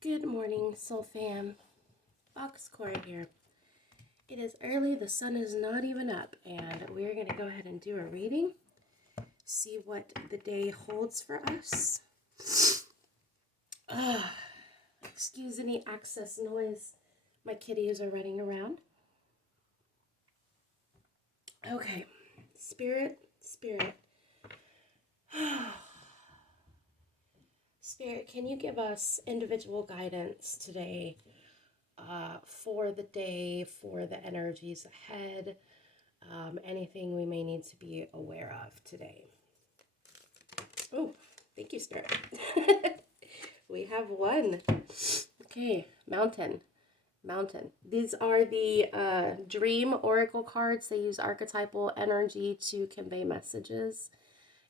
Good morning, Soul Fam. Voxkora here. It is early, the sun is not even up, and we're going to go ahead and do a reading, see what the day holds for us. Excuse any access noise. My kitties are running around. Okay, Spirit. Spirit, can you give us individual guidance today for the day, for the energies ahead, anything we may need to be aware of today? Oh, thank you, Spirit. We have one. Okay, Mountain. These are the Dream Oracle cards. They use archetypal energy to convey messages.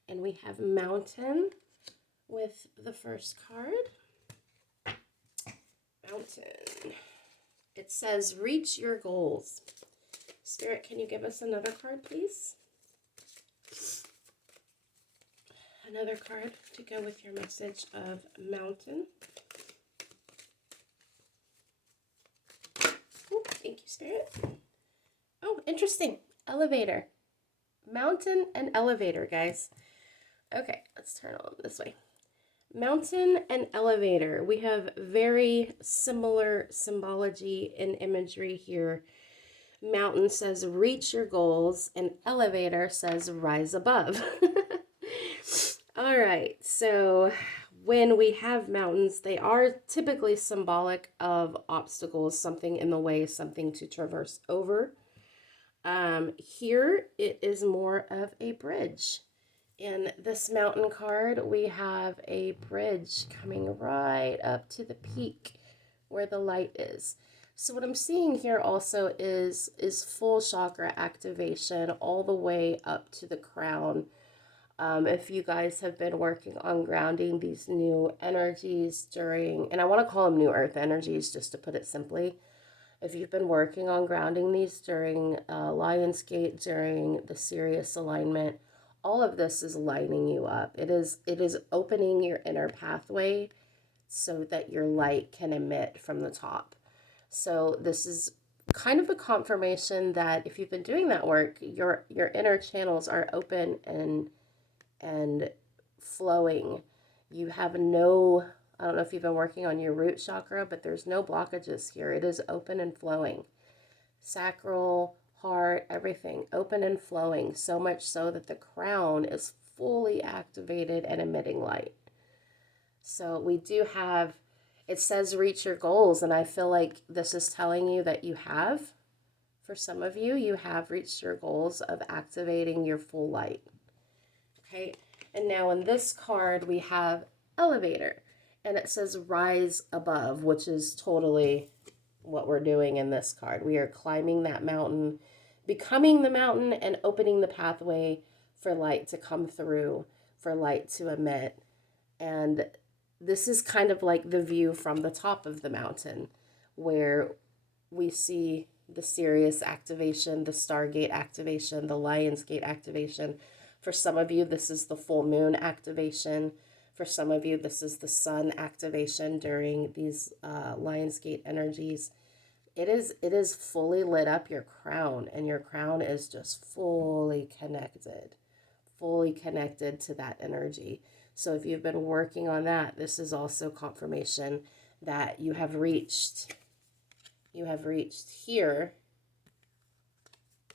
And we have Mountain with the first card. Mountain. It says, reach your goals. Spirit, can you give us another card, please? Another card to go with your message of Mountain. Oh, thank you, Spirit. Oh, interesting. Elevator. Mountain and elevator, guys. Okay, let's turn it on this way. Mountain and elevator. We have very similar symbology and imagery here. Mountain says reach your goals, and elevator says rise above. All right, so when we have mountains, they are typically symbolic of obstacles, something in the way, something to traverse over. Here it is more of a bridge. In this mountain card, we have a bridge coming right up to the peak where the light is. So what I'm seeing here also is full chakra activation all the way up to the crown. If you guys have been working on grounding these new energies during, and I want to call them new earth energies just to put it simply. If you've been working on grounding these during Lionsgate, during the Sirius alignment, all of this is lining you up. It is opening your inner pathway so that your light can emit from the top. So this is kind of a confirmation that if you've been doing that work, your inner channels are open and flowing. You have no, I don't know if you've been working on your root chakra, but there's no blockages here. It is open and flowing. Sacral, heart, everything open and flowing, so much so that the crown is fully activated and emitting light. So we do have, it says reach your goals, and I feel like this is telling you that you have, for some of you, you have reached your goals of activating your full light. Okay, and now in this card we have elevator, and it says rise above, which is totally what we're doing in this card. We are climbing that mountain, becoming the mountain, and opening the pathway for light to come through, for light to emit. And this is kind of like the view from the top of the mountain, where we see the Sirius activation, the Stargate activation, the Lionsgate activation. For some of you, this is the full moon activation. For some of you, this is the sun activation during these Lionsgate energies. It is fully lit up your crown, and your crown is just fully connected to that energy. So if you've been working on that, this is also confirmation that you have reached here.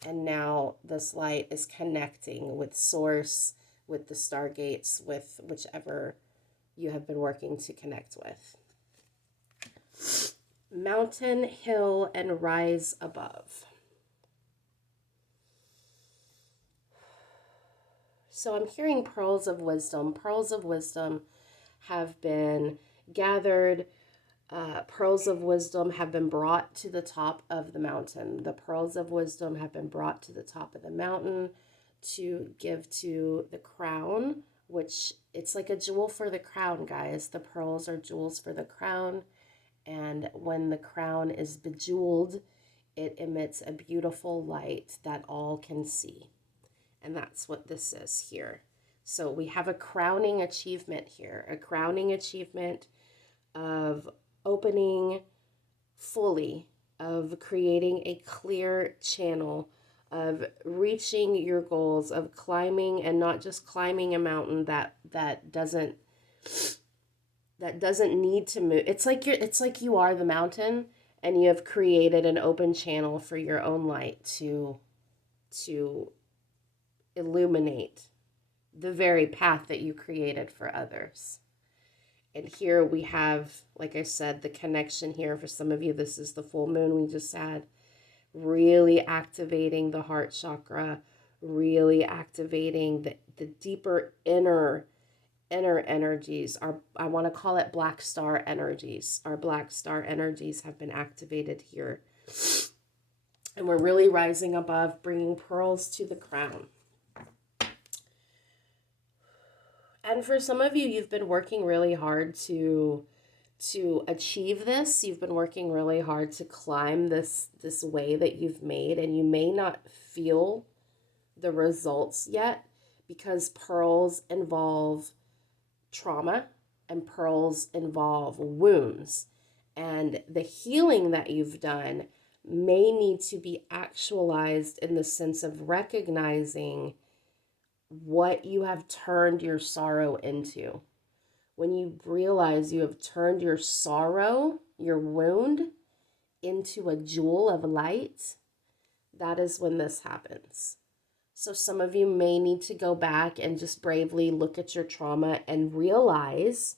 And now this light is connecting with source, with the stargates, with whichever you have been working to connect with. Mountain, hill, and rise above. So I'm hearing pearls of wisdom. Pearls of wisdom have been gathered. Pearls of wisdom have been brought to the top of the mountain. The pearls of wisdom have been brought to the top of the mountain to give to the crown, which it's like a jewel for the crown, guys. The pearls are jewels for the crown. And when the crown is bejeweled, it emits a beautiful light that all can see. And that's what this is here. So we have a crowning achievement here, a crowning achievement of opening fully, of creating a clear channel, of reaching your goals, of climbing, and not just climbing a mountain that doesn't need to move. It's like you are the mountain, and you have created an open channel for your own light to illuminate the very path that you created for others. And here we have, like I said, the connection here. For some of you, this is the full moon we just had, really activating the heart chakra, really activating the deeper inner energies. I want to call it black star energies. Our black star energies have been activated here. And we're really rising above, bringing pearls to the crown. And for some of you, you've been working really hard to achieve this. You've been working really hard to climb this way that you've made, and you may not feel the results yet, because pearls involve trauma and pearls involve wounds. And the healing that you've done may need to be actualized in the sense of recognizing what you have turned your sorrow into. When you realize you have turned your sorrow, your wound, into a jewel of light, that is when this happens. So some of you may need to go back and just bravely look at your trauma and realize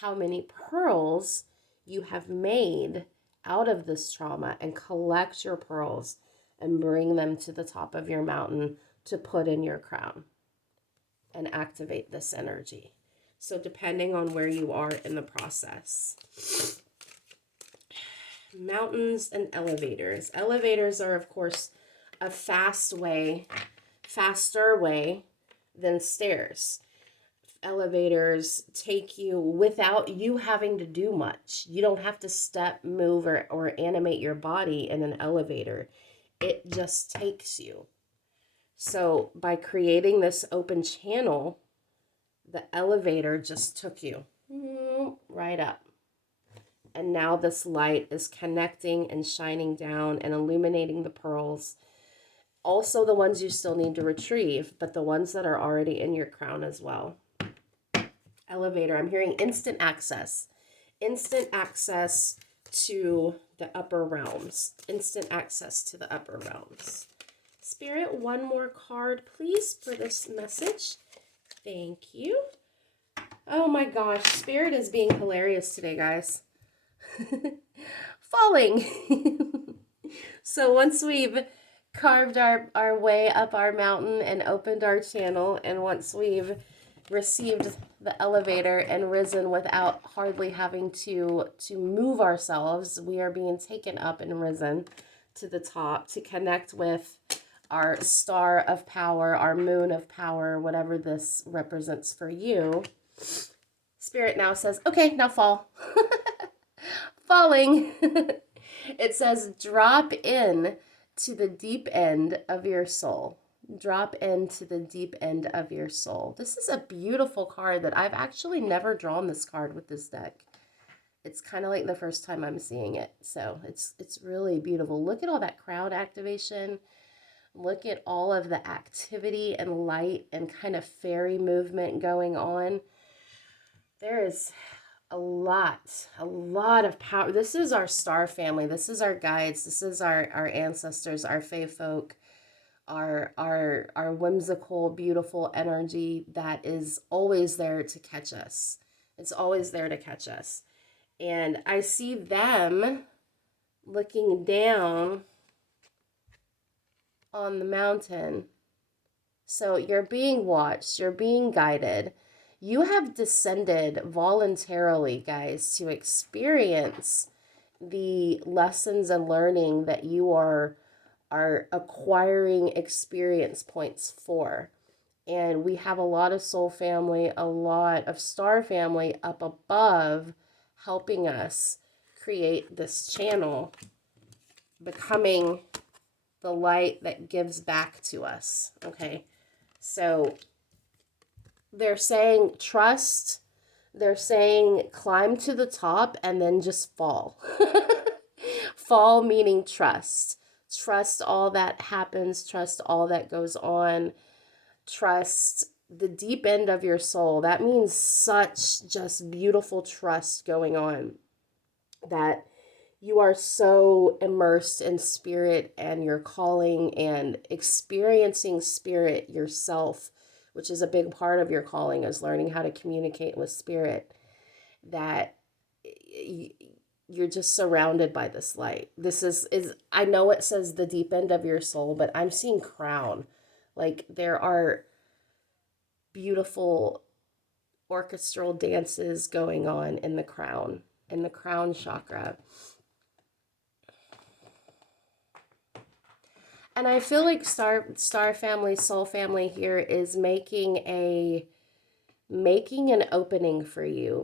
how many pearls you have made out of this trauma, and collect your pearls and bring them to the top of your mountain to put in your crown and activate this energy. So depending on where you are in the process. Mountains and elevators. Elevators are, of course, a faster way than stairs. Elevators take you without you having to do much. You don't have to step, move, or animate your body in an elevator. It just takes you. So by creating this open channel, the elevator just took you right up. And now this light is connecting and shining down and illuminating the pearls. Also the ones you still need to retrieve, but the ones that are already in your crown as well. Elevator, I'm hearing instant access. Instant access to the upper realms. Instant access to the upper realms. Spirit, one more card, please, for this message. Thank you. Oh my gosh, Spirit is being hilarious today, guys. Falling. So once we've carved our way up our mountain and opened our channel, and once we've received the elevator and risen without hardly having to move ourselves, we are being taken up and risen to the top to connect with our star of power, our moon of power, whatever this represents for you. Spirit now says, okay, now fall. Falling. It says, drop in to the deep end of your soul. Drop into the deep end of your soul. This is a beautiful card that I've actually never drawn this card with this deck. It's kind of like the first time I'm seeing it. So it's really beautiful. Look at all that crowd activation. Look at all of the activity and light and kind of fairy movement going on. There is a lot of power. This is our star family. This is our guides. This is our ancestors, our fae folk, our whimsical, beautiful energy that is always there to catch us. It's always there to catch us. And I see them looking down on the mountain. So you're being watched, you're being guided. You have descended voluntarily, guys, to experience the lessons and learning that you are acquiring experience points for. And we have a lot of soul family, a lot of star family up above helping us create this channel, becoming the light that gives back to us. Okay, so they're saying trust They're saying climb to the top and then just fall. Fall meaning trust. Trust all that happens, trust all that goes on, trust the deep end of your soul. That means such just beautiful trust going on, that you are so immersed in spirit and your calling and experiencing spirit yourself, which is a big part of your calling, is learning how to communicate with spirit, that you're just surrounded by this light. This is I know it says the deep end of your soul, but I'm seeing crown. Like there are beautiful orchestral dances going on in the crown chakra. And I feel like star family, soul family here is making an opening for you,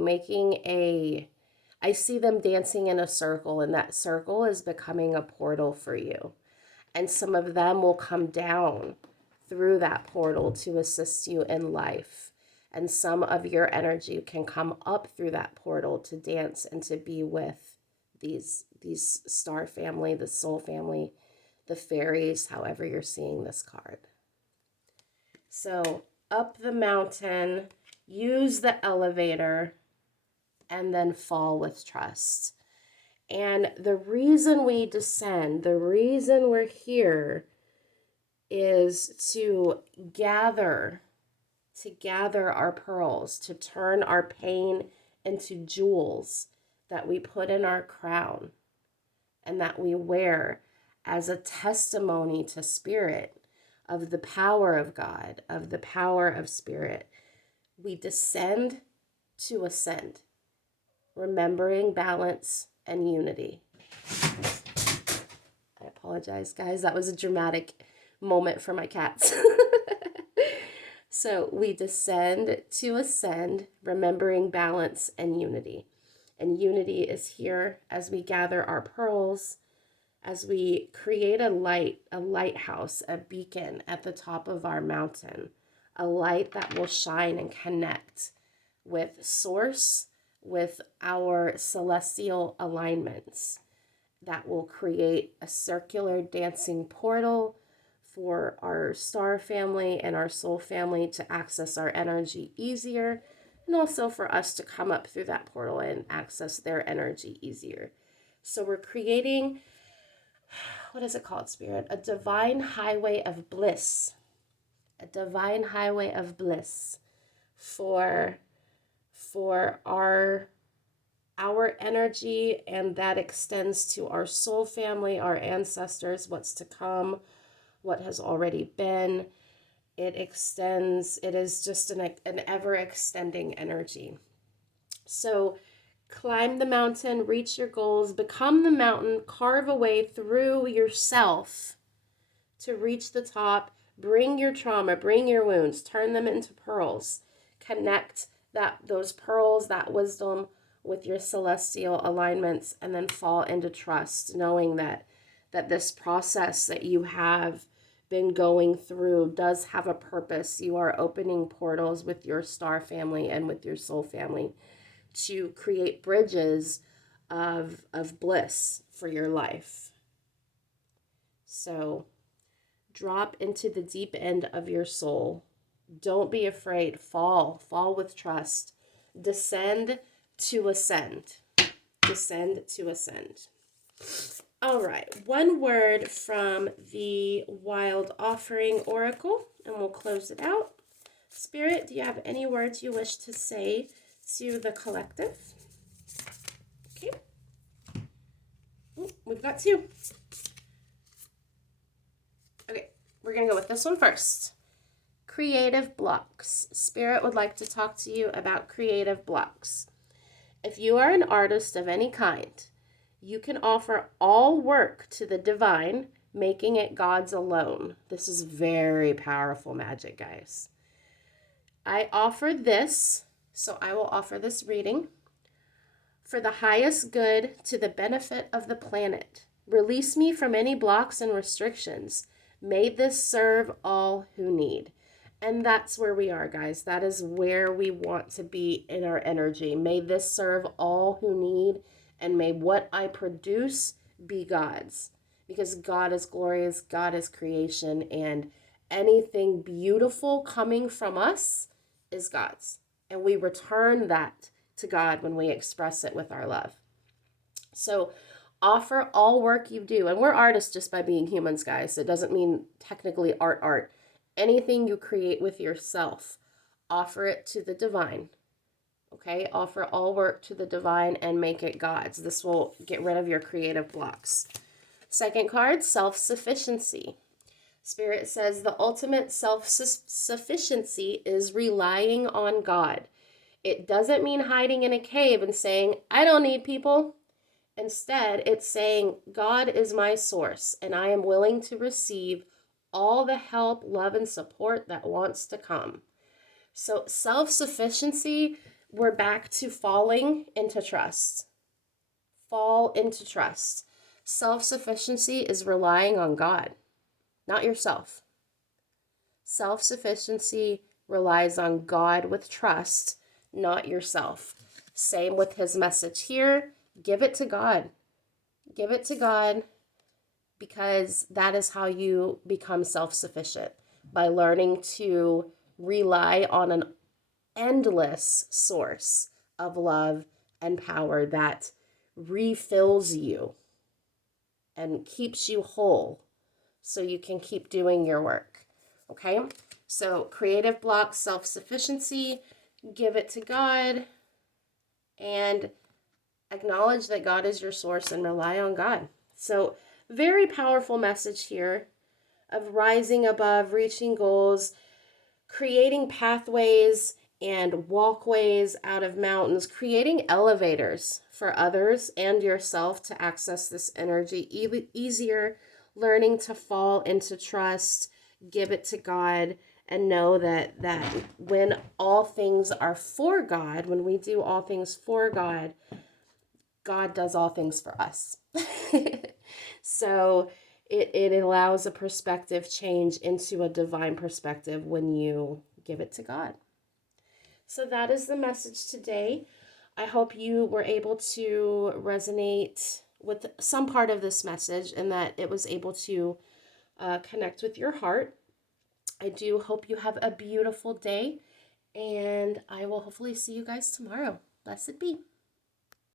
I see them dancing in a circle, and that circle is becoming a portal for you. And some of them will come down through that portal to assist you in life. And some of your energy can come up through that portal to dance and to be with these star family, the soul family, the fairies, however you're seeing this card. So up the mountain, use the elevator, and then fall with trust. And the reason we descend, the reason we're here is to gather our pearls, to turn our pain into jewels that we put in our crown and that we wear as a testimony to spirit of the power of God, of the power of spirit. We descend to ascend, remembering balance and unity. I apologize, guys. That was a dramatic moment for my cats. So we descend to ascend, remembering balance and unity. And unity is here as we gather our pearls, as we create a lighthouse, a beacon at the top of our mountain, a light that will shine and connect with source, with our celestial alignments, that will create a circular dancing portal for our star family and our soul family to access our energy easier, and also for us to come up through that portal and access their energy easier. So we're creating, what is it called, Spirit? A divine highway of bliss. A divine highway of bliss for our energy, and that extends to our soul family, our ancestors, what's to come, what has already been. It is just an ever extending energy. So climb the mountain, reach your goals, become the mountain, carve a way through yourself to reach the top. Bring your trauma, bring your wounds, turn them into pearls. Connect those pearls, that wisdom with your celestial alignments, and then fall into trust, knowing that this process that you have been going through does have a purpose. You are opening portals with your star family and with your soul family to create bridges of bliss for your life. So drop into the deep end of your soul. Don't be afraid. Fall with trust. Descend to ascend. Descend to ascend. All right, one word from the Wild Offering Oracle, and we'll close it out. Spirit, do you have any words you wish to say to the collective? Okay. We've got two. Okay, we're going to go with this one first. Creative blocks. Spirit would like to talk to you about creative blocks. If you are an artist of any kind, you can offer all work to the divine, making it God's alone. This is very powerful magic, guys. I offer this, so I will offer this reading for the highest good to the benefit of the planet. Release me from any blocks and restrictions. May this serve all who need. And that's where we are, guys. That is where we want to be in our energy. May this serve all who need, and may what I produce be God's. Because God is glorious, God is creation, and anything beautiful coming from us is God's. And we return that to God when we express it with our love. So offer all work you do. And we're artists just by being humans, guys. So it doesn't mean technically art. Anything you create with yourself, offer it to the divine. Okay? Offer all work to the divine and make it God's. This will get rid of your creative blocks. Second card, self-sufficiency. Spirit says the ultimate self-sufficiency is relying on God. It doesn't mean hiding in a cave and saying, I don't need people. Instead, it's saying, God is my source, and I am willing to receive all the help, love, and support that wants to come. So self-sufficiency, we're back to falling into trust. Fall into trust. Self-sufficiency is relying on God, not yourself. Self-sufficiency relies on God with trust, not yourself. Same with his message here. Give it to God. Give it to God, because that is how you become self-sufficient, by learning to rely on an endless source of love and power that refills you and keeps you whole so you can keep doing your work. Okay? So creative block, self-sufficiency, give it to God, and acknowledge that God is your source and rely on God. So very powerful message here of rising above, reaching goals, creating pathways and walkways out of mountains, creating elevators for others and yourself to access this energy easier, learning to fall into trust, give it to God, and know that when all things are for God, when we do all things for God, God does all things for us. So it allows a perspective change into a divine perspective when you give it to God. So that is the message today. I hope you were able to resonate with some part of this message and that it was able to connect with your heart. I do hope you have a beautiful day, and I will hopefully see you guys tomorrow. Blessed be.